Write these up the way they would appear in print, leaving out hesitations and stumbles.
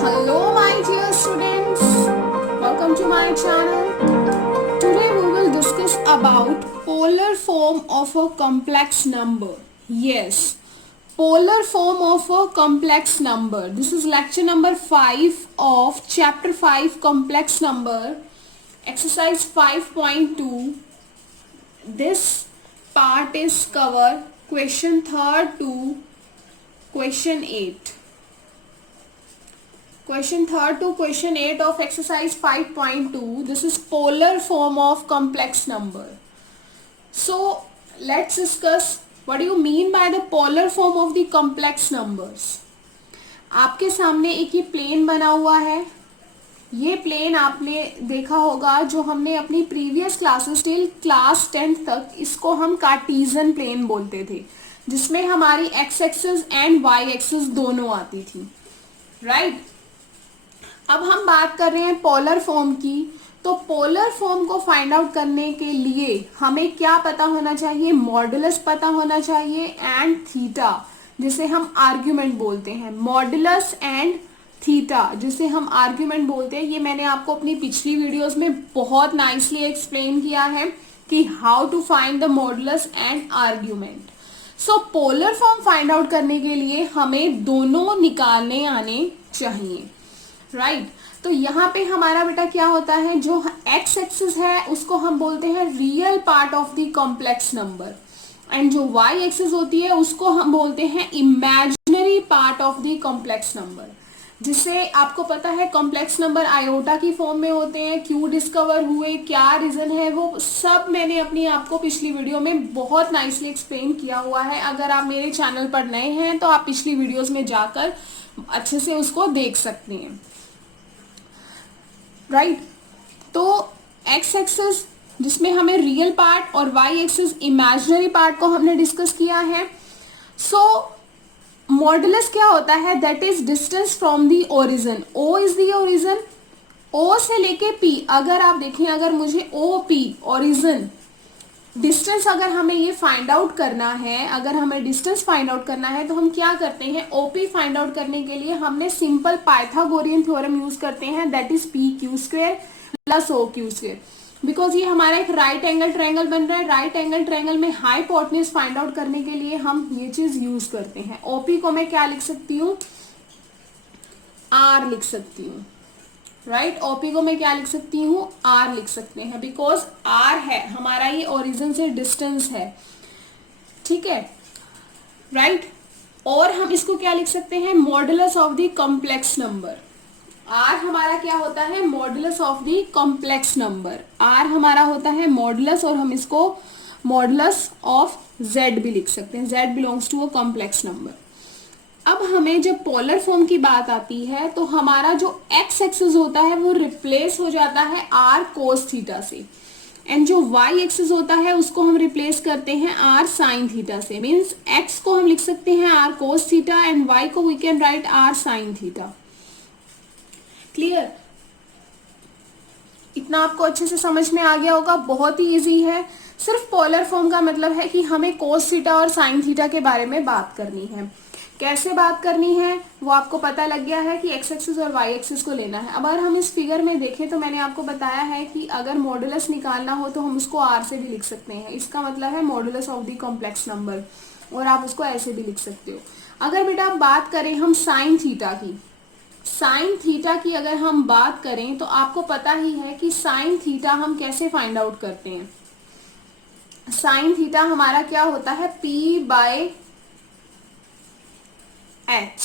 Hello, my dear students. Welcome to my channel. Today we will discuss about polar form of a complex number. Yes, polar form of a complex number. This is lecture number 5 of chapter 5 complex number, exercise 5.2. This part is cover question 3rd to question 8. Question 3rd to question 8 of exercise 5.2. This is polar form of complex number. So let's discuss what do you mean by the polar form of the complex numbers. आपके सामने एक ये plane बना हुआ है. ये plane आपने देखा होगा जो हमने अपनी previous classes till class 10th तक इसको हम कार्टीजन प्लेन बोलते थे, जिसमें हमारी x axis and y axis दोनों आती थी, राइट. अब हम बात कर रहे हैं पोलर फॉर्म की. तो पोलर फॉर्म को फाइंड आउट करने के लिए हमें क्या पता होना चाहिए? मॉडुलस पता होना चाहिए एंड थीटा, जिसे हम आर्ग्यूमेंट बोलते हैं. मॉडुलस एंड थीटा जिसे हम आर्ग्यूमेंट बोलते हैं. ये मैंने आपको अपनी पिछली वीडियोस में बहुत नाइसली एक्सप्लेन किया है कि how to find the modulus and argument. So polar form find out करने के लिए हमें दोनों निकालने आने चाहिए, राइट. तो यहाँ पे हमारा बेटा क्या होता है, जो एक्स एक्सिस है उसको हम बोलते हैं real part of the complex number, and जो वाई एक्सिस होती है उसको हम बोलते हैं imaginary part of the complex number. जिसे आपको पता है कॉम्प्लेक्स नंबर आयोटा की फॉर्म में होते हैं. क्यों डिस्कवर हुए, क्या रीजन है, वो सब मैंने अपनी आपको पिछली वीडियो में बहुत नाइसली एक्सप्लेन किया हुआ है. अगर आप मेरे चैनल पर नए हैं तो आप पिछली वीडियोस में जाकर अच्छे से उसको देख सकते हैं, राइट. तो एक्स एक्सिस जिसमें हमें रियल पार्ट और वाई एक्सिस इमेजिनरी पार्ट को हमने डिस्कस किया है. सो मॉडुलस क्या होता है? That is distance from the origin. O is the origin. O से लेके पी, अगर आप देखें, अगर मुझे ओ पी ओरिजिन डिस्टेंस अगर हमें ये फाइंड आउट करना है, अगर हमें डिस्टेंस फाइंड आउट करना है तो हम क्या करते हैं? ओपी फाइंड आउट करने के लिए हमने सिंपल पाइथागोरियन थ्योरम यूज करते हैं, that is p q square plus o q square. Because ये हमारा एक राइट एंगल ट्रायंगल बन रहा है. राइट एंगल ट्रायंगल में हाइपोटेन्यूज फाइंड आउट करने के लिए हम ये चीज यूज करते हैं. ओपी को मैं क्या लिख सकती हूँ? आर लिख सकती हूँ, राइट. ओपी को मैं क्या लिख सकती हूँ? आर लिख सकते हैं, बिकॉज आर है हमारा ये ओरिजिन से डिस्टेंस है, ठीक है, राइट. और हम इसको क्या लिख सकते हैं? Modulus of the complex number. R हमारा क्या होता है? Modulus of the complex number. R हमारा होता है मॉडुलस, और हम इसको मॉडुलस ऑफ जेड भी लिख सकते हैं. Z belongs to a complex number. अब हमें जब पोलर फॉर्म की बात आती है तो हमारा जो एक्स एक्सिस होता है वो रिप्लेस हो जाता है आर कोस थीटा से, एंड जो वाई एक्सिस होता है उसको हम रिप्लेस करते हैं आर साइन थीटा से. मीन्स एक्स को हम लिख सकते हैं r cos theta and y को we can write r sine theta. Clear? इतना आपको अच्छे से समझ में आ गया होगा. बहुत ही इजी है. सिर्फ पोलर फॉर्म का मतलब है कि हमें कोस थीटा और साइन थीटा के बारे में बात करनी है. कैसे बात करनी है वो आपको पता लग गया है कि एक्स एक्सिस और वाई एक्सिस को लेना है. अब अगर हम इस फिगर में देखें तो मैंने आपको बताया है कि अगर मॉडुलस निकालना हो तो हम उसको आर से भी लिख सकते हैं. इसका मतलब है modulus of the complex number, और आप उसको ऐसे भी लिख सकते हो. अगर बेटा आप बात करें हम साइन थीटा की, साइन थीटा की अगर हम बात करें तो आपको पता ही है कि साइन थीटा हम कैसे फाइंड आउट करते हैं. साइन थीटा हमारा क्या होता है? P by H,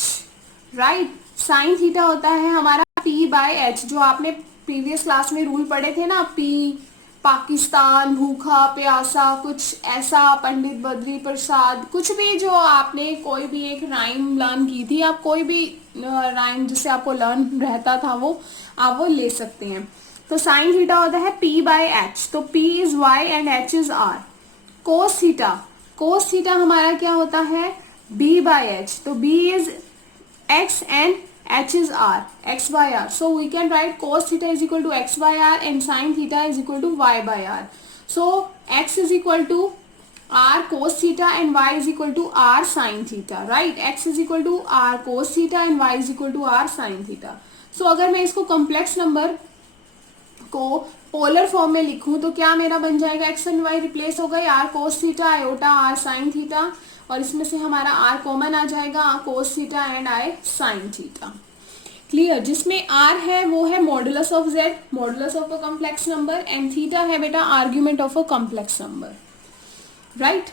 right. Sign theta होता है हमारा पी बाय एच. जो आपने प्रीवियस क्लास में रूल पढ़े थे ना, पी पाकिस्तान, भूखा प्यासा, कुछ ऐसा, पंडित बद्री प्रसाद, कुछ भी जो आपने कोई भी एक राइम लर्न की थी, आप कोई भी राइम जिससे आपको लर्न रहता था वो आप वो ले सकते हैं. तो साइन थीटा होता है पी बाय एच. तो p is y and h is r. Cos theta, cos theta हमारा क्या होता है? b by h. तो b is x and h is r, x by r. So we can write cos theta is equal to x by r and sin theta is equal to y by r. So x is equal to r cos theta and y is equal to r sin theta, right? x is equal to r cos theta and y is equal to r sin theta. So अगर मैं इसको complex number को polar form में लिखूं तो क्या मेरा बन जाएगा, एक्स एंड वाई रिप्लेस हो गए, r cos theta iota r sine theta, और इसमें से हमारा आर कॉमन आ जाएगा, r cos theta and i sine theta. Clear? जिसमें आर है वो है modulus of z, modulus of a complex number, and theta है बेटा argument of a complex number, right?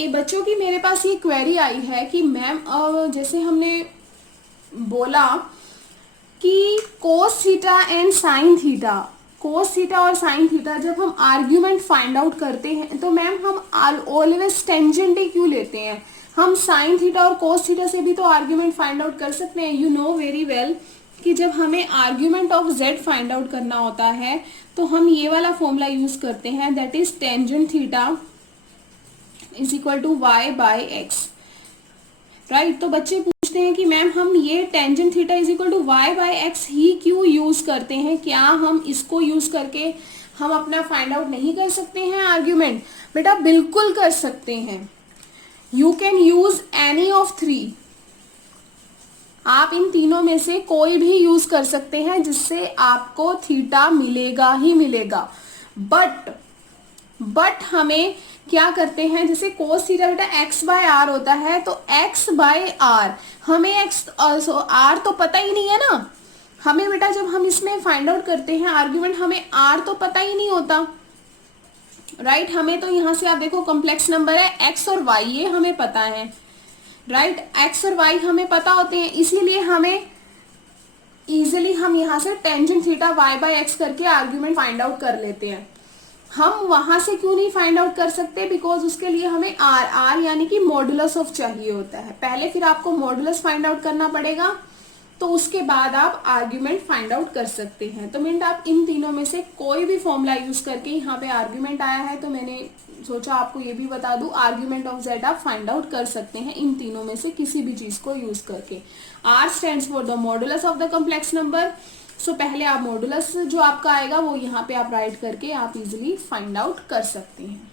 ये बच्चों की मेरे पास ये क्वेरी आई है कि मैम जैसे हमने बोला कि कोस theta and sign theta, cos theta और साइन थीटा जब हम आर्ग्यूमेंट फाइंड आउट करते हैं तो मैम हम ऑलवेज टेंजेंट ही क्यों लेते हैं? हम साइन थीटा और कोस थीटा से भी तो आर्ग्यूमेंट फाइंड आउट कर सकते हैं. यू नो वेरी वेल कि जब हमें argument of Z find out करना होता है तो हम ये वाला फॉर्मूला यूज करते हैं, that is tangent theta is equal to y by x, right? तो बच्चे पूछते हैं कि मैम हम ये tangent theta is equal to y by x ही क्यों यूज करते हैं, क्या हम इसको यूज करके हम अपना फाइंड आउट नहीं कर सकते हैं आर्ग्यूमेंट? बेटा बिल्कुल कर सकते हैं. You can use any of three, आप इन तीनों में से कोई भी यूज कर सकते हैं जिससे आपको थीटा मिलेगा ही मिलेगा. बट हमें क्या करते हैं, जैसे कोस थीटा बेटा x बाय आर होता है, तो x बाय आर हमें r तो पता ही नहीं है ना हमें बेटा. जब हम इसमें फाइंड आउट करते हैं आर्ग्यूमेंट हमें r तो पता ही नहीं होता, राइट? हमें तो यहाँ से आप देखो कॉम्प्लेक्स नंबर है x और y, ये हमें पता है, राइट? x और y हमें पता होते हैं, इसीलिए हमें इजिली हम यहाँ से tangent theta y by x करके आर्ग्यूमेंट फाइंड आउट कर लेते हैं. हम वहां से क्यों नहीं फाइंड आउट कर सकते? बिकॉज उसके लिए हमें आर यानी कि मॉडुलस ऑफ चाहिए होता है पहले, फिर आपको मॉडुलस फाइंड आउट करना पड़ेगा, तो उसके बाद आप आर्ग्यूमेंट फाइंड आउट कर सकते हैं. तो मीन्स आप इन तीनों में से कोई भी फॉर्मूला यूज करके, यहाँ पे आर्ग्यूमेंट आया है तो मैंने सोचा आपको ये भी बता दूं, आर्ग्यूमेंट ऑफ जेड आप फाइंड आउट कर सकते हैं इन तीनों में से किसी भी चीज को यूज करके. R stands for the modulus of the complex number. So पहले आप मॉडुलस जो आपका आएगा वो यहाँ पे आप राइट करके आप इजिली फाइंड आउट कर सकते हैं.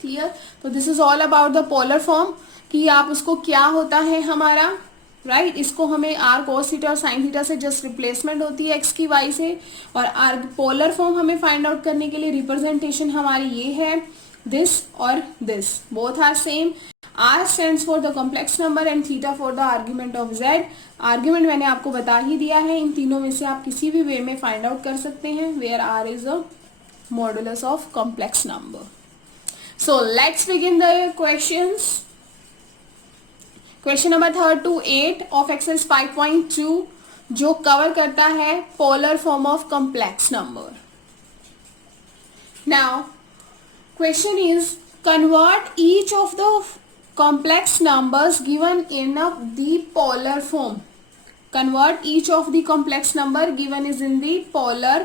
क्लियर? तो this is all about the polar form कि आप उसको क्या होता है हमारा, राइट? इसको हमें आर कोस थीटा और साइन थीटा से जस्ट रिप्लेसमेंट होती है एक्स की वाई से, और आर पोलर फॉर्म हमें फाइंड आउट करने के लिए रिप्रेजेंटेशन हमारी ये है, दिस और this, both are same. R stands for the complex number and theta for the argument of Z. Argument मैंने आपको बता ही दिया है, इन तीनों में से आप किसी भी वे में फाइंड आउट कर सकते हैं, where R is a modulus of complex number. So let's begin the questions. Question number 3 to 8 of exercise 5.2 जो कवर करता है polar form of complex number. Now question is convert each of the complex numbers given in the polar form. Convert each of the complex number given is in the polar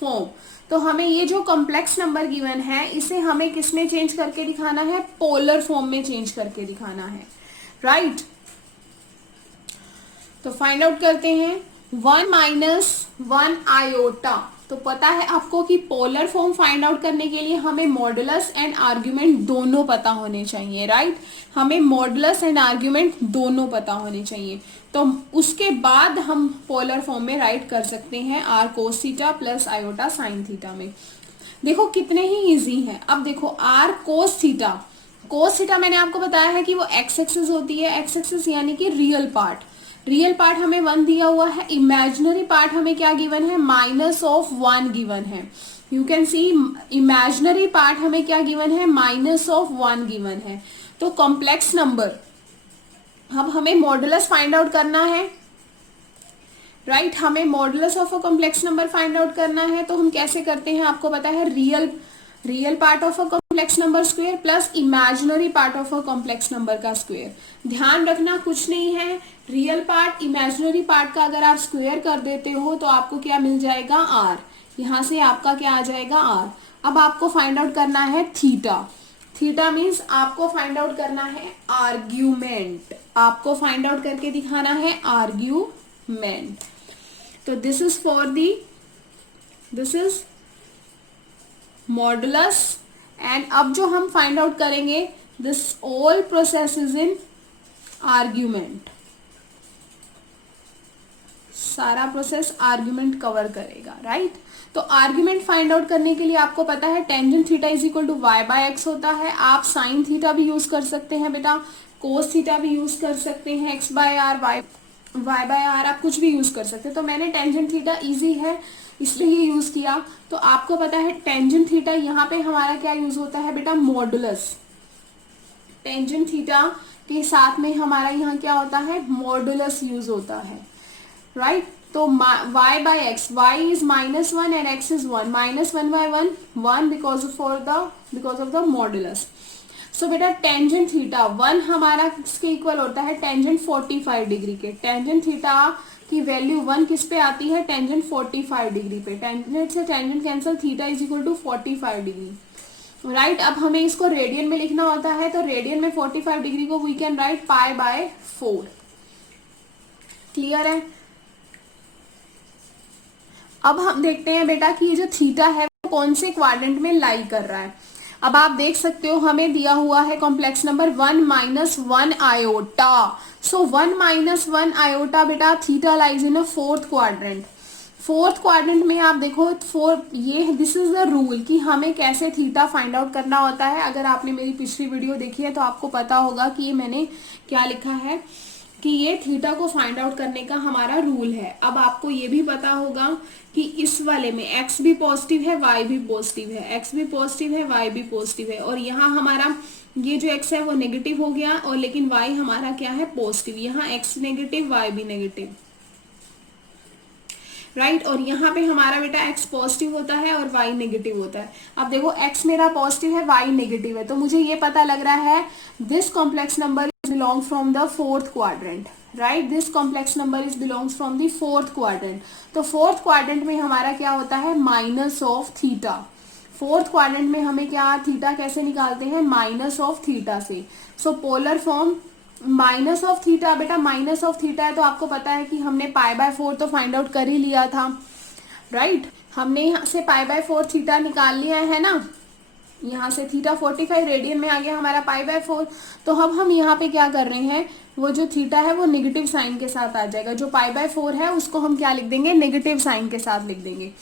form. तो हमें ये जो complex number given है इसे हमें किस में change करके दिखाना है? पोलर फॉर्म में चेंज करके दिखाना है, राइट? तो फाइंड आउट करते हैं. 1 माइनस 1 आयोटा, तो पता है आपको कि पोलर फॉर्म फाइंड आउट करने के लिए हमें मॉडुलस एंड आर्ग्यूमेंट दोनों पता होने चाहिए, राइट? हमें मॉडुलस एंड आर्ग्यूमेंट दोनों पता होने चाहिए, तो उसके बाद हम पोलर फॉर्म में राइट कर सकते हैं r cos theta plus iota sine theta में. देखो कितने ही इजी हैं. अब देखो r cos theta, cos theta मैंने आपको बताया है कि वो एक्स एक्सिस होती है, एक्स एक्सिस यानी कि रियल पार्ट. रियल पार्ट हमें 1 दिया हुआ है, इमेजिनरी पार्ट हमें क्या गिवन है? -1 गिवन है. You can see imaginary part हमें क्या गिवन है? -1 गिवन है. तो कॉम्प्लेक्स नंबर, अब हमें मॉडुलस फाइंड आउट करना है, राइट? हमें modulus of a complex number find out करना है, तो हम कैसे करते हैं आपको पता है, real part of a complex number square plus imaginary part of a complex number का स्क्वायर. ध्यान रखना कुछ नहीं है, रियल पार्ट इमेजिनरी पार्ट का अगर आप स्क्वायर कर देते हो तो आपको क्या मिल जाएगा? आर. यहाँ से आपका क्या आ जाएगा? आर. अब आपको फाइंड आउट करना है थीटा. थीटा मीन्स आपको फाइंड आउट करना है आर्ग्यूमेंट, आपको फाइंड आउट करके दिखाना है आर्ग्यूमेंट. तो दिस इज मॉडुलस एंड अब जो हम फाइंड आउट करेंगे, this all process is in argument, सारा प्रोसेस आर्ग्यूमेंट कवर करेगा, राइट। तो आर्ग्यूमेंट फाइंड आउट करने के लिए आपको पता है tangent theta is equal to y by x होता है। आप साइन थीटा भी यूज कर सकते हैं बेटा, कोस थीटा भी यूज कर सकते हैं, x by r, y by r, आप कुछ भी यूज कर सकते हैं। तो मैंने टेंजेंट थीटा इजी है इसलिए ये यूज किया। तो आपको पता है टेंजेंट थीटा यहाँ पे हमारा क्या यूज होता है बेटा, मॉडुलस। टेंजेंट थीटा के साथ में हमारा यहाँ क्या होता है, मॉडुलस यूज होता है, राइट। तो y by x, y is -1 and x is 1, -1 by 1 because of the modulus. So बेटा टेंजेंट थीटा 1 हमारा किसके इक्वल होता है, टेंजेंट 45 डिग्री के। टेंजेंट थीटा की वैल्यू 1 किस पे आती है, टेंजेंट 45 डिग्री पे। टेंजेंट से tangent cancel, theta is equal to 45 degree, right. अब हमें इसको रेडियन में लिखना होता है, तो रेडियन में 45 डिग्री को we can write pi by 4। Clear है। अब हम देखते हैं बेटा कि ये जो थीटा है वो कौन से क्वाड्रेंट में लाई कर रहा है। अब आप देख सकते हो हमें दिया हुआ है कॉम्प्लेक्स नंबर 1 - 1 आयोटा। सो 1 - 1 आयोटा बेटा थीटा लाइज इन अ फोर्थ क्वाड्रेंट। फोर्थ क्वाड्रेंट में आप देखो ये दिस इज द रूल कि हमें कैसे थीटा फाइंड आउट करना होता है। अगर आपने मेरी पिछली वीडियो देखी है तो आपको पता होगा कि ये मैंने क्या लिखा है कि ये थीटा को फाइंड आउट करने का हमारा रूल है। अब आपको ये भी पता होगा कि इस वाले में x भी पॉजिटिव है, y भी पॉजिटिव है, x भी पॉजिटिव है, y भी पॉजिटिव है, और यहाँ हमारा ये जो x है वो नेगेटिव हो गया, और लेकिन y हमारा क्या है, पॉजिटिव। यहाँ x नेगेटिव, y भी नेगेटिव, राइट। और यहाँ पे हमारा बेटा x पॉजिटिव होता है और y नेगेटिव होता है। अब देखो x मेरा पॉजिटिव है, y नेगेटिव है, तो मुझे ये पता लग रहा है this complex number belong from the fourth quadrant, right. This complex number is belongs from the fourth quadrant. तो फोर्थ क्वाड्रेंट में हमारा क्या होता है, minus of theta. Fourth quadrant में हमें क्या, थीटा कैसे निकालते हैं, माइनस ऑफ थीटा से। So polar form minus of theta, बेटा माइनस ऑफ थीटा है तो आपको पता है कि हमने पाई बाय 4 तो फाइंड आउट कर ही लिया था, राइट। हमने यहाँ से पाई बाय 4 थीटा निकाल लिया है ना, यहाँ से थीटा 45 रेडियन में आ गया हमारा पाई बाय 4। तो अब हम यहाँ पे क्या कर रहे हैं, वो जो थीटा है वो नेगेटिव साइन के साथ आ जाएगा। जो पाई बाय 4 है उसको हम क्या लिख देंगे, नेगेटिव साइन के साथ लिख देंगे।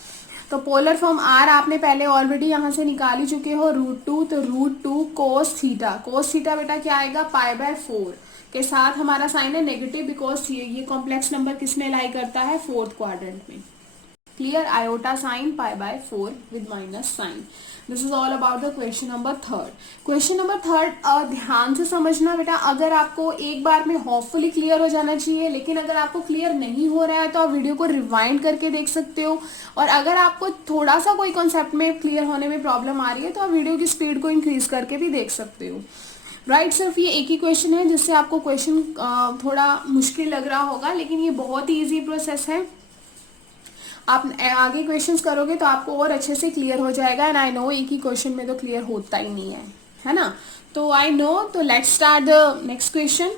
तो पोलर फॉर्म आर आपने पहले ऑलरेडी यहाँ से निकाल ही चुके हो, √2, तो √2 कोस थीटा। कोस थीटा बेटा क्या आएगा, पाई बाय 4 के साथ हमारा साइन है नेगेटिव, बिकॉज ये कॉम्प्लेक्स नंबर किसमें लाई करता है, फोर्थ क्वाड्रेंट में। Clear, iota sine pi by 4 with minus sine. This is all about the question number 3rd। Question number 3rd ध्यान से समझना बेटा, अगर आपको एक बार में होपफुली क्लियर हो जाना चाहिए, लेकिन अगर आपको क्लियर नहीं हो रहा है तो आप वीडियो को रिवाइंड करके देख सकते हो। और अगर आपको थोड़ा सा कोई कॉन्सेप्ट में क्लियर होने में प्रॉब्लम आ रही है तो आप वीडियो की स्पीड को इंक्रीज करके भी देख सकते हो, राइट। सिर्फ ये एक ही क्वेश्चन है जिससे आपको क्वेश्चन थोड़ा मुश्किल लग रहा होगा, लेकिन ये बहुत ही ईजी प्रोसेस है। आप आगे क्वेश्चंस करोगे तो आपको और अच्छे से क्लियर हो जाएगा। एंड आई नो एक ही क्वेश्चन में तो क्लियर होता ही नहीं है ना। तो आई नो, तो let's start the next question.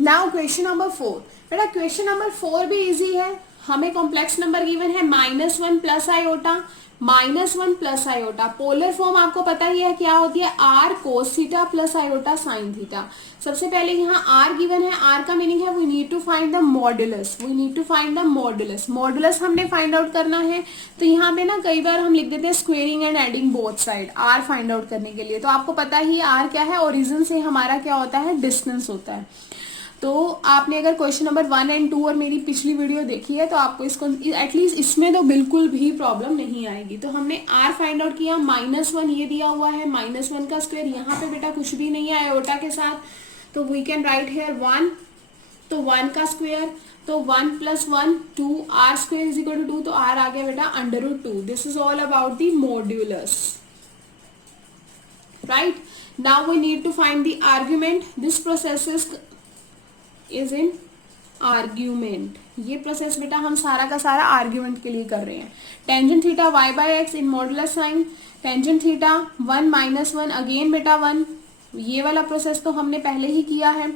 Now question number 4। बेटा क्वेश्चन नंबर 4 भी इजी है। हमें कॉम्प्लेक्स नंबर गिवन है -1 plus iota, -1 plus iota. Polar form आपको पता ही है क्या होती है, r cos theta plus iota sine theta. सबसे पहले यहाँ r गिवन है, r का मीनिंग है we need to find the modulus, we need to find the modulus. Modulus हमने फाइंड आउट करना है, तो यहाँ पे ना कई बार हम लिख देते हैं squaring and adding both side, r find out करने के लिए। तो आपको पता ही r क्या है, ओरिजिन से हमारा क्या होता है, डिस्टेंस होता है। तो आपने अगर क्वेश्चन नंबर 1 और 2 और मेरी पिछली वीडियो देखी है तो आपको इसको एटलीस्ट इसमें तो बिल्कुल भी प्रॉब्लम नहीं आएगी। तो हमने r फाइंड आउट किया, -1 ये दिया हुआ है, -1 का स्क्वायर, यहाँ पे बेटा कुछ भी नहीं है आयोटा के साथ, तो वी कैन राइट हेयर 1, तो 1 का स्क्वायर, तो 1 + 1 2, r² = 2, तो r आ गया बेटा √2। This is all about the modulus, right. Now we need to find the argument. This process is in argument. ये प्रोसेस बेटा हम सारा का सारा आर्ग्यूमेंट के लिए कर रहे हैं। Tangent theta y by x in modulus sign, tangent theta 1 - 1 again बेटा 1, ये वाला प्रोसेस तो हमने पहले ही किया है।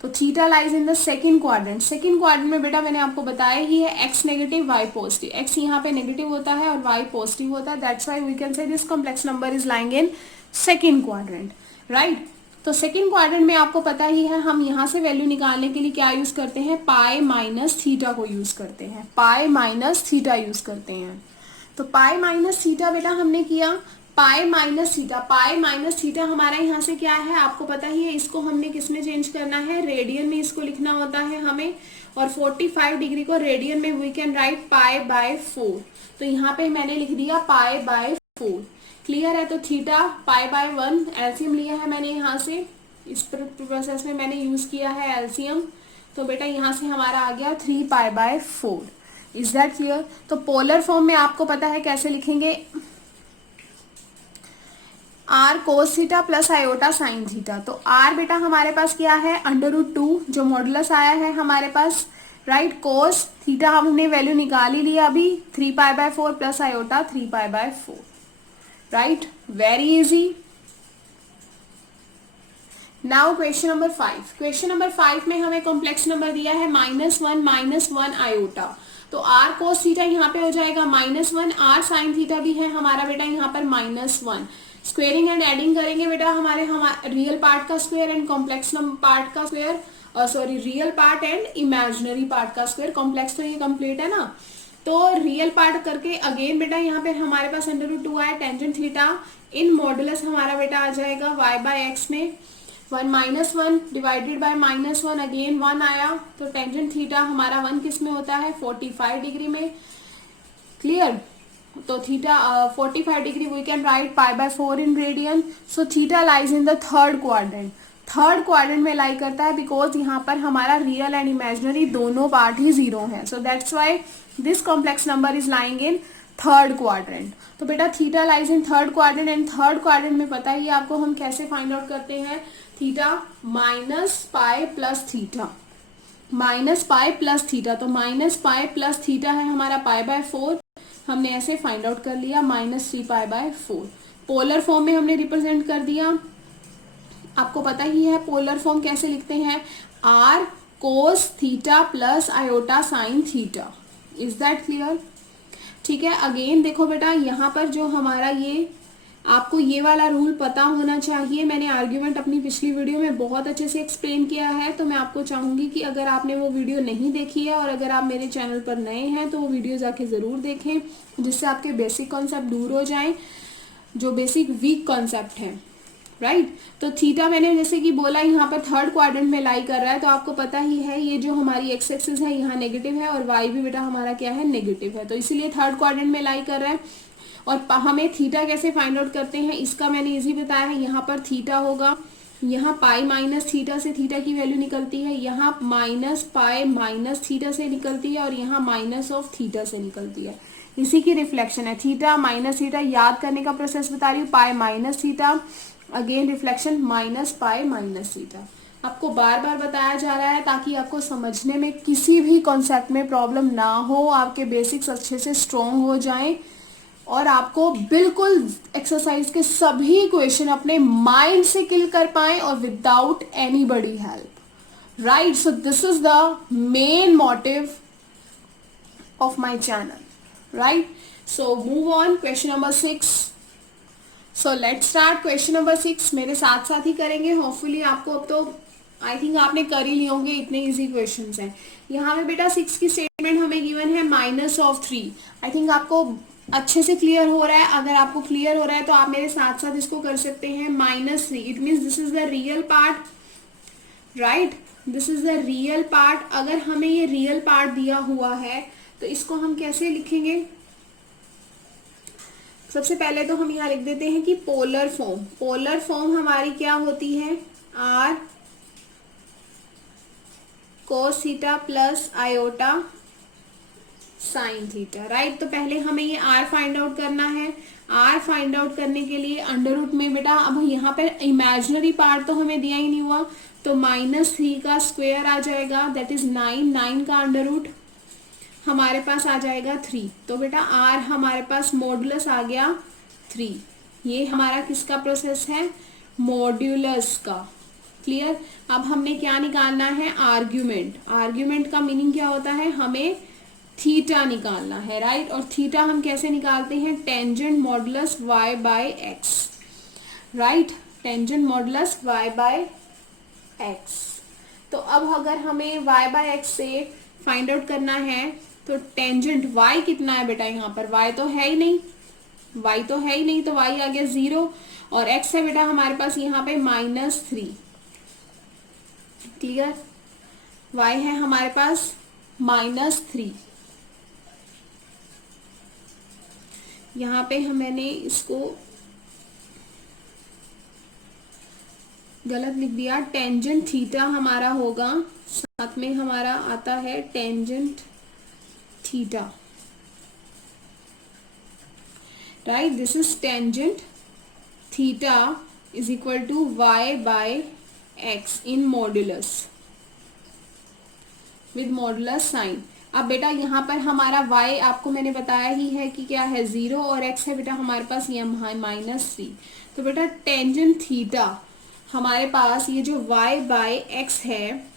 तो theta lies in the second quadrant. Second quadrant में बेटा मैंने आपको बताया ही है x negative y positive, x यहाँ पे नेगेटिव होता है और वाई पॉजिटिव होता है, that's why we can say this complex number is lying in second quadrant, right. तो सेकंड क्वाड्रेंट में आपको पता ही है हम यहाँ से वैल्यू निकालने के लिए क्या यूज करते हैं, पाई माइनस थीटा को यूज करते हैं, पाई माइनस थीटा यूज करते हैं। तो पाई माइनस थीटा बेटा हमने किया, pi minus theta, pi minus theta हमारा यहाँ से क्या है आपको पता ही है, इसको हमने किस में चेंज करना है, रेडियन में इसको लिखना होता है हमें, और 45 डिग्री को रेडियन में we can write pi by 4। तो यहाँ पे मैंने लिख दिया पाई बाय 4, क्लियर है। तो थीटा पाई बाय 1 एलसीएम लिया है मैंने यहाँ से, इस प्रोसेस में मैंने यूज किया है एलसीएम, तो बेटा यहाँ से हमारा आ गया 3 pi by 4। Is that clear. तो पोलर फॉर्म में आपको पता है कैसे लिखेंगे, r cos theta plus iota sine theta. तो आर बेटा हमारे पास क्या है, √2 जो मॉडुलस आया है हमारे पास, राइट। कोस थीटा हमने वैल्यू निकाल ही लिया अभी, 3 pi by 4 plus iota 3 pi by 4, right. Very easy. Now question number 5। Question number 5 में हमें कॉम्प्लेक्स नंबर दिया है -1 आयोटा। तो आर कोस थीटा यहाँ पे हो जाएगा -1, आर साइन थीटा भी है हमारा बेटा यहाँ पर -1। स्क्वेयरिंग एंड एडिंग करेंगे बेटा हमारे रियल पार्ट का स्क्वायर एंड कॉम्प्लेक्स पार्ट का square, sorry real part and imaginary part का स्क्वायर, कॉम्प्लेक्स तो ये कंप्लीट है ना। तो रियल पार्ट करके अगेन बेटा यहाँ पे हमारे पास √2 आया, टेंजेंट थीटा इन मॉडुलस हमारा बेटा आ जाएगा y बाय एक्स में, 1 डिवाइडेड बाय -1 अगेन 1 आया, तो टेंजेंट थीटा हमारा 1 किस में होता है, 45 डिग्री में, क्लियर। तो theta 45 degree we can write pi by 4 in radian. So theta lies in the third quadrant, third quadrant में लाई करता है बिकॉज यहाँ पर हमारा रियल एंड इमेजिनरी दोनों पार्ट ही 0 है, so that's why this complex number is lying in third quadrant. तो बेटा theta lies in third quadrant, and third quadrant में पता ही आपको हम कैसे फाइंड आउट करते हैं, theta minus pi plus theta, minus pi plus theta. तो माइनस पाई प्लस थीटा है हमारा पाई बाय 4, हमने ऐसे फाइंड आउट कर लिया -3 पाई बाय 4। पोलर फॉर्म में हमने रिप्रेजेंट कर दिया, आपको पता ही है पोलर फॉर्म कैसे लिखते हैं, r cos theta plus iota sine theta. Is that clear. ठीक है, अगेन देखो बेटा यहाँ पर जो हमारा ये आपको ये वाला रूल पता होना चाहिए, मैंने आर्ग्यूमेंट अपनी पिछली वीडियो में बहुत अच्छे से एक्सप्लेन किया है, तो मैं आपको चाहूंगी कि अगर आपने वो वीडियो नहीं देखी है और अगर आप मेरे चैनल पर नए हैं तो वो वीडियो जाके ज़रूर देखें, जिससे आपके बेसिक कॉन्सेप्ट दूर हो जाएं, जो बेसिक वीक कॉन्सेप्ट है, राइट। तो थीटा मैंने जैसे कि बोला यहाँ पर थर्ड क्वाड्रेंट में लाई कर रहा है, तो आपको पता ही है ये जो हमारी एक्स एक्सिस है यहाँ नेगेटिव है और वाई भी बेटा हमारा क्या है, नेगेटिव है, तो इसीलिए थर्ड क्वाड्रेंट में लाई कर रहा है। और हम थीटा कैसे फाइंड आउट करते हैं इसका मैंने इजी बताया है, यहाँ पर थीटा होगा, यहाँ पाई माइनस थीटा से थीटा की वैल्यू निकलती है, यहाँ माइनस पाई माइनस थीटा से निकलती है और यहाँ माइनस ऑफ थीटा से निकलती है, इसी की रिफ्लेक्शन है। थीटा माइनस थीटा याद करने का प्रोसेस बता रही हूँ, pi minus theta again reflection minus pi minus theta, आपको बार बार बताया जा रहा है ताकि आपको समझने में किसी भी कॉन्सेप्ट में प्रॉब्लम ना हो, आपके बेसिक्स अच्छे से स्ट्रॉन्ग हो जाएं और आपको बिल्कुल एक्सरसाइज के सभी क्वेश्चन अपने माइंड से किल कर पाएं और without anybody help, right. So this is the main motive of my channel, right. So move on, question number 6। So let's start question number 6, मेरे साथ साथ ही करेंगे, होपफुली आपको अब तो आई थिंक आपने कर ही लिए होंगे, इतने इजी क्वेश्चंस हैं। यहाँ पे बेटा 6 की स्टेटमेंट हमें गिवन है -3, आई थिंक आपको अच्छे से क्लियर हो रहा है। अगर आपको क्लियर हो रहा है तो आप मेरे साथ साथ इसको कर सकते हैं -3, it means this is the real part, right, this is the real part. अगर हमें ये रियल पार्ट दिया हुआ है तो इसको हम कैसे लिखेंगे, सबसे पहले तो हम यहाँ लिख देते हैं कि पोलर फॉर्म, पोलर फॉर्म हमारी क्या होती है, r cos theta plus iota sine theta, right. तो पहले हमें ये आर फाइंड आउट करना है, आर फाइंड आउट करने के लिए अंडर रूट में बेटा अब यहाँ पर इमेजिनरी पार्ट तो हमें दिया ही नहीं हुआ, तो -3 का स्क्वायर आ जाएगा, दैट इज 9 का अंडर रूट हमारे पास आ जाएगा 3, तो बेटा आर हमारे पास मॉडुलस आ गया 3। ये हमारा किसका प्रोसेस है, मॉड्यूलस का, क्लियर। अब हमने क्या निकालना है, आर्ग्यूमेंट। आर्ग्यूमेंट का मीनिंग क्या होता है, हमें थीटा निकालना है, राइट। और थीटा हम कैसे निकालते हैं, tangent modulus y by x, right, tangent modulus y by x. तो अब अगर हमें y बाय एक्स से फाइंड आउट करना है तो टेंजेंट y कितना है बेटा, यहाँ पर y तो है ही नहीं, y तो है ही नहीं, तो y आ गया 0, और x है बेटा हमारे पास यहाँ पे -3। क्लियर, y है हमारे पास -3। यहाँ पे मैंने इसको गलत लिख दिया, टेंजेंट थीटा हमारा होगा, साथ में हमारा आता है tangent theta, right. This is tangent theta is equal to y by x in modulus with modulus sine. अब बेटा यहाँ पर हमारा y आपको मैंने बताया ही है कि क्या है 0, और x है बेटा हमारे पास ये -3। तो बेटा टेंजेंट थीटा हमारे पास ये जो y बाय एक्स है,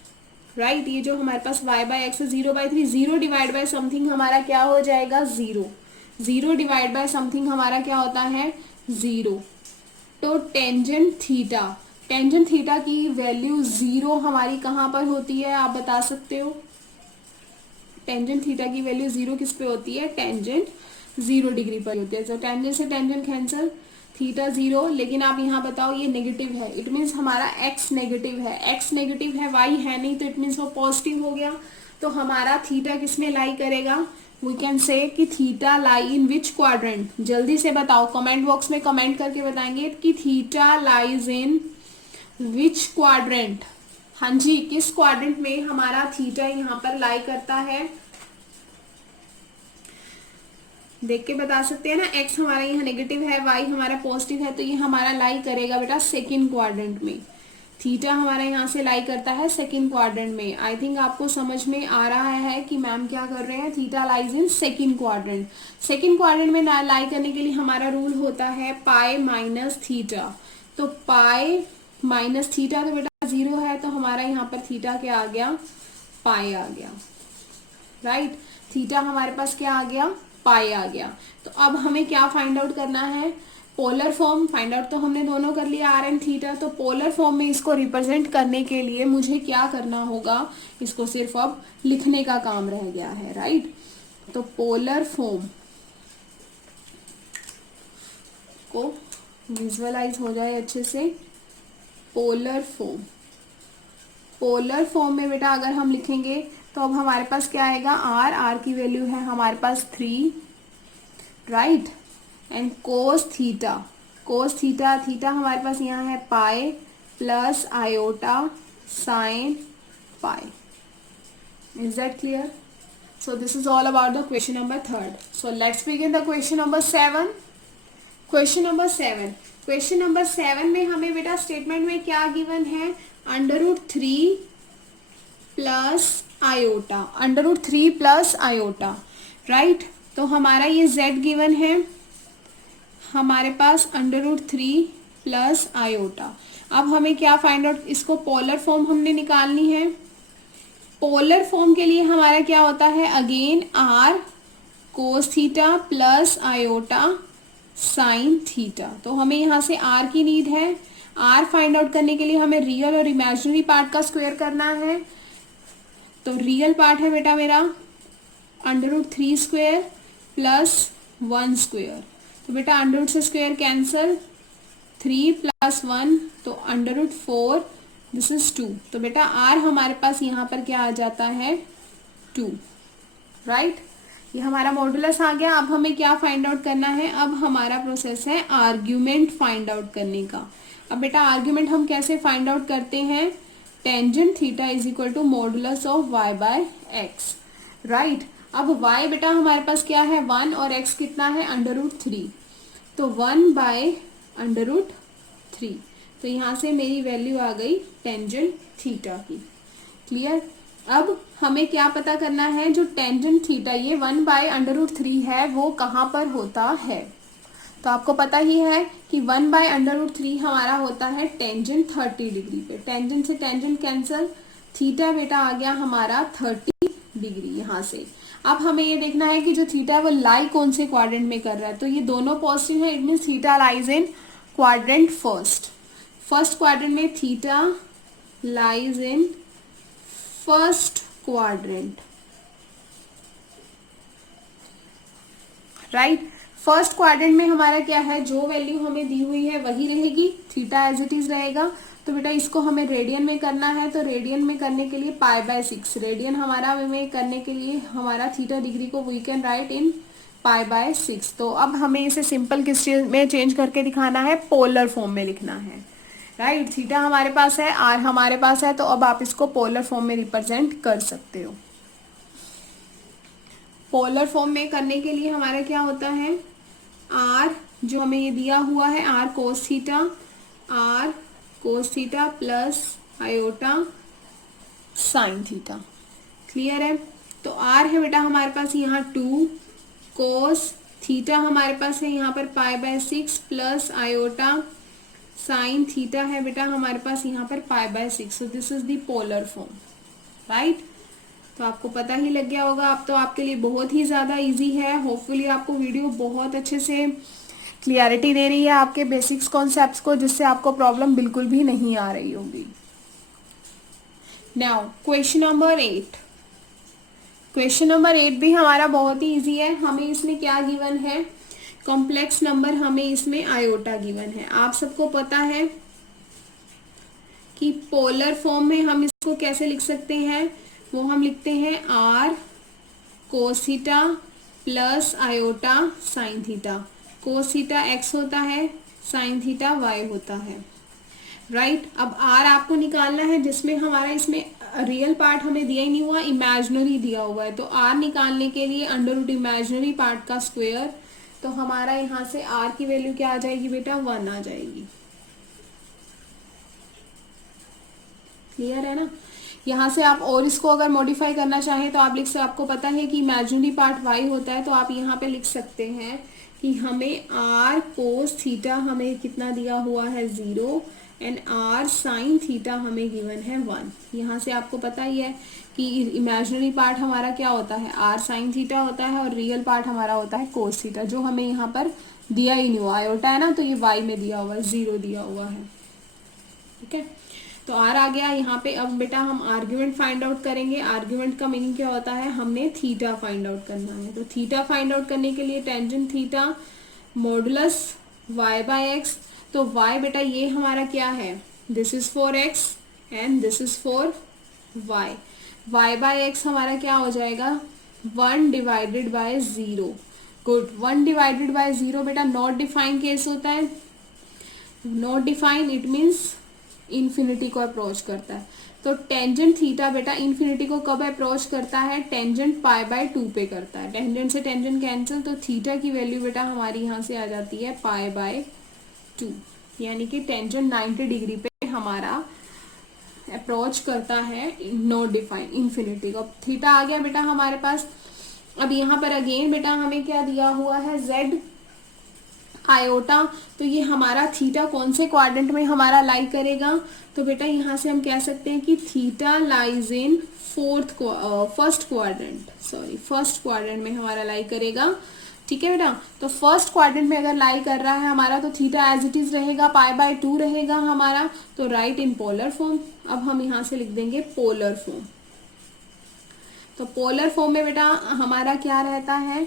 राइट, ये जो हमारे पास y बाय एक्स है 0/3, 0 डिवाइड बाय समथिंग हमारा क्या हो जाएगा 0, 0 डिवाइड बाय समथिंग हमारा क्या होता है 0। तो टेंजेंट थीटा की वैल्यू 0 हमारी कहाँ पर होती है, आप बता सकते हो। टेंजेंट थीटा की वैल्यू 0 किस पे होती है, टेंजेंट 0 डिग्री पर होती है। तो टेंजेंट से टेंजेंट कैंसिल, थीटा 0, लेकिन आप यहाँ बताओ ये नेगेटिव है, इट मीन्स हमारा x नेगेटिव है, x नेगेटिव है, y है नहीं, तो इट मीन्स वो पॉजिटिव हो गया। तो हमारा थीटा किस में लाई करेगा, वी कैन से कि थीटा लाई इन विच क्वाड्रेंट। जल्दी से बताओ, कमेंट बॉक्स में कमेंट करके बताएंगे कि थीटा लाइज इन विच क्वाड्रेंट। हाँ जी, किस क्वाड्रेंट में हमारा थीटा यहाँ पर लाई करता है, देख के बता सकते हैं ना। x हमारा यहाँ नेगेटिव है, y हमारा पॉजिटिव है, तो ये हमारा लाई करेगा बेटा सेकंड क्वाड्रेंट में। थीटा हमारा यहाँ से लाई करता है सेकंड क्वाड्रेंट में। आई थिंक आपको समझ में आ रहा है कि मैम क्या कर रहे हैं, थीटा लाइज इन सेकंड क्वाड्रेंट। सेकंड क्वाड्रेंट में लाई करने के लिए हमारा रूल होता है पाई माइनस थीटा। तो पाई माइनस थीटा, तो बेटा 0 है, तो हमारा यहाँ पर थीटा क्या आ गया, पाई आ गया, राइट। थीटा हमारे पास क्या आ गया, पाई आ गया। तो अब हमें क्या फाइंड आउट करना है, पोलर फॉर्म। फाइंड आउट तो हमने दोनों कर लिया, आर एंड थीटा। तो पोलर फॉर्म में इसको रिप्रेजेंट करने के लिए मुझे क्या करना होगा, इसको सिर्फ अब लिखने का काम रह गया है, राइट। तो पोलर फॉर्म को विजुअलाइज हो जाए अच्छे से। पोलर फॉर्म में बेटा अगर हम लिखेंगे तो अब हमारे पास क्या आएगा, आर की वैल्यू है हमारे पास 3, राइट। एंड कोस थीटा हमारे पास यहाँ है pi plus iota sine pi. Is that clear? So this is all about the question number 3rd. So let's begin the question number 7. Question number 7 में हमें बेटा statement में क्या गिवन है, √3 plus iota, right. तो हमारा ये z गिवन है हमारे पास √3 प्लस आयोटा। अब हमें क्या फाइंड आउट, इसको पोलर फॉर्म हमने निकालनी है। पोलर फॉर्म के लिए हमारा क्या होता है, again r cos theta plus iota sine theta. तो हमें यहाँ से r की नीड है। r फाइंड आउट करने के लिए हमें रियल और इमेजिनरी पार्ट का स्क्वायर करना है। तो रियल पार्ट है बेटा मेरा √3 स्क्वायर प्लस 1 स्क्वायर। तो बेटा √ से स्क्वायर कैंसल, 3 प्लस 1 तो √4, दिस इज 2। तो बेटा r हमारे पास यहाँ पर क्या आ जाता है 2, राइट। ये हमारा मॉडुलस आ गया। अब हमें क्या फाइंड आउट करना है, अब हमारा प्रोसेस है आर्ग्यूमेंट फाइंड आउट करने का। अब बेटा आर्ग्यूमेंट हम कैसे फाइंड आउट करते हैं, tangent theta is equal to modulus of y by x, right. अब y बेटा हमारे पास क्या है 1 और x कितना है √3, तो 1 बाय √3। तो यहाँ से मेरी वैल्यू आ गई टेंजेंट थीटा की। क्लियर? अब हमें क्या पता करना है, जो टेंजेंट थीटा ये 1 बाय √3 है वो कहाँ पर होता है। तो आपको पता ही है कि 1/√3 हमारा होता है टेंजेंट 30 डिग्री पे। टेंजेंट से टेंजेंट कैंसल, थीटा बेटा आ गया हमारा 30 डिग्री यहाँ से। अब हमें ये देखना है कि जो थीटा है वो लाई कौन से क्वाड्रेंट में कर रहा है। तो ये दोनों पॉजिटिव है, it mean theta lies in quadrant first quadrant में theta lies in first quadrant, right. First quadrant में हमारा क्या है, जो वैल्यू हमें दी हुई है वही रहेगी, थीटा एज इट इज रहेगा। तो बेटा इसको हमें रेडियन में करना है, तो रेडियन में करने के लिए π/6, रेडियन हमारा में करने के लिए हमारा थीटा डिग्री को वी कैन राइट इन π/6। तो अब हमें इसे सिंपल किस चीज में चेंज करके दिखाना है, पोलर फॉर्म में लिखना है, राइट। थीटा हमारे पास है, आर हमारे पास है, तो अब आप इसको पोलर फॉर्म में रिप्रेजेंट कर सकते हो। पोलर फॉर्म में करने के लिए हमारा क्या होता है, आर जो हमें ये दिया हुआ है, r cos theta plus iota sine theta, clear है। तो आर है बेटा हमारे पास यहाँ 2, कोस थीटा हमारे पास है यहाँ पर π/6 प्लस आयोटा साइन थीटा है बेटा हमारे पास यहाँ पर π/6। So this is the polar form, right. तो आपको पता ही लग गया होगा, अब तो आपके लिए बहुत ही ज़्यादा इजी है। होपफुली आपको वीडियो बहुत अच्छे से क्लियरिटी दे रही है आपके बेसिक्स कॉन्सेप्ट्स को, जिससे आपको प्रॉब्लम बिल्कुल भी नहीं आ रही होगी। Now question number 8। Question number 8 भी हमारा बहुत ही इजी है। हमें इसमें क्या गिवन है, कॉम्प्लेक्स नंबर, हमें इसमें आयोटा गिवन है। आप सबको पता है कि पोलर फॉर्म में हम इसको कैसे लिख सकते हैं, वो हम लिखते हैं r cos theta plus iota sine theta. Cos theta x होता है, साइन थीटा वाई होता है, राइट। अब आर आपको निकालना है, जिसमें हमारा इसमें रियल पार्ट हमें दिया ही नहीं हुआ, इमेजिनरी दिया हुआ है। तो आर निकालने के लिए अंडर रूट इमेजिनरी पार्ट का स्क्वायर, तो हमारा यहाँ से आर की वैल्यू क्या आ जाएगी बेटा, 1 आ जाएगी, क्लियर है ना। यहाँ से आप और इसको अगर मॉडिफाई करना चाहें तो आप लिख सकते, आपको पता है कि इमेजिनरी पार्ट वाई होता है, तो आप यहाँ पे लिख सकते हैं कि हमें आर कोस थीटा हमें कितना दिया हुआ है 0 एंड आर साइन थीटा हमें गिवन है 1। यहाँ से आपको पता ही है कि इमेजिनरी पार्ट हमारा क्या होता है, आर साइन थीटा होता है, और रियल पार्ट हमारा होता है कोस थीटा, जो हमें यहाँ पर दिया ही नहीं हुआ, आयोटा है ना, तो ये वाई में दिया हुआ है, 0 दिया हुआ है, ठीक है। तो आर आ गया यहाँ पे। अब बेटा हम आर्ग्यूमेंट फाइंड आउट करेंगे। आर्ग्यूमेंट का मीनिंग क्या होता है, हमने थीटा फाइंड आउट करना है। तो थीटा फाइंड आउट करने के लिए टेंजेंट थीटा मॉडुलस y/x। तो y बेटा ये हमारा क्या है, this is for x and this is for y। y/x हमारा क्या हो जाएगा, 1/0। गुड, 1/0 बेटा नॉट डिफाइन केस होता है। Not define it means infinity को अप्रोच करता है। तो टेंजेंट थीटा बेटा इन्फिनिटी को कब अप्रोच करता है, टेंजेंट π/2 पे करता है। टेंजेंट से टेंजेंट कैंसिल, तो थीटा की वैल्यू बेटा हमारी यहाँ से आ जाती है π/2, यानी कि टेंजेंट 90 डिग्री पे हमारा अप्रोच करता है नॉट डिफाइन इन्फिनिटी को। थीटा आ गया बेटा हमारे पास। अब यहाँ पर अगेन बेटा हमें क्या दिया हुआ है, z आयोटा। तो ये हमारा थीटा कौन से क्वाड्रेंट में हमारा लाई करेगा, तो बेटा यहाँ से हम कह सकते हैं कि theta lies in first quadrant में हमारा लाई करेगा, ठीक है बेटा। तो फर्स्ट क्वाड्रेंट में अगर लाई कर रहा है हमारा, तो थीटा एज इट इज रहेगा, π/2 रहेगा हमारा, तो राइट इन पोलर फॉर्म। अब हम यहाँ से लिख देंगे पोलर फॉर्म। तो पोलर फॉर्म में बेटा हमारा क्या रहता है,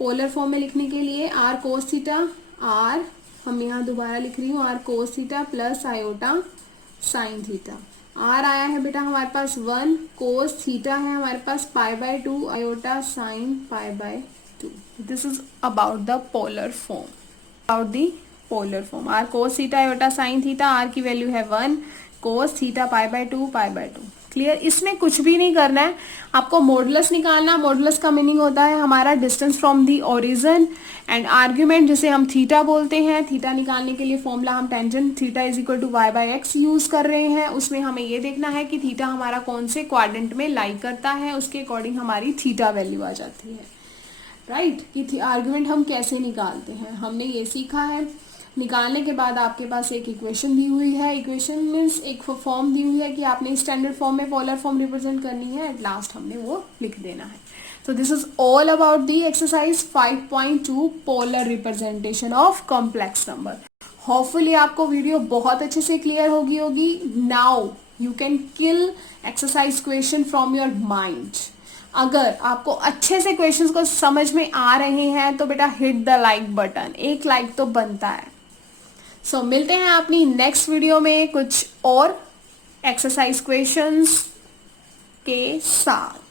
पोलर फॉर्म में लिखने के लिए आर कोस थीटा, आर हम यहाँ दोबारा लिख रही हूँ, r cos theta plus iota sine theta. R आया है बेटा हमारे पास 1, कोस थीटा है हमारे पास π/2, iota sine π/2। This is about the polar form, r cos theta iota sine theta, r की वैल्यू है 1, कोस थीटा π/2 π/2, क्लियर। इसमें कुछ भी नहीं करना है, आपको मॉडुलस निकालना। मॉडुलस का मीनिंग होता है हमारा distance from the origin, and argument जिसे हम थीटा बोलते हैं। थीटा निकालने के लिए फॉर्मूला हम tangent theta is equal to y/x use कर रहे हैं। उसमें हमें ये देखना है कि थीटा हमारा कौन से क्वाड्रेंट में लाई करता है, उसके अकॉर्डिंग हमारी थीटा वैल्यू आ जाती है, राइट, कि आर्ग्यूमेंट हम कैसे निकालते हैं, हमने ये सीखा है। निकालने के बाद आपके पास एक इक्वेशन दी हुई है, इक्वेशन मीन्स एक फॉर्म दी हुई है कि आपने स्टैंडर्ड फॉर्म में पोलर फॉर्म रिप्रेजेंट करनी है, एट लास्ट हमने वो लिख देना है। So this is all about the exercise 5.2 polar representation of complex number. Hopefully आपको वीडियो बहुत अच्छे से क्लियर होगी। Now you can kill exercise question from your mind. अगर आपको अच्छे से क्वेश्चंस को समझ में आ रहे हैं तो बेटा हिट द लाइक बटन, एक लाइक तो बनता है। सो मिलते हैं अपनी नेक्स्ट वीडियो में कुछ और एक्सरसाइज क्वेश्चंस के साथ।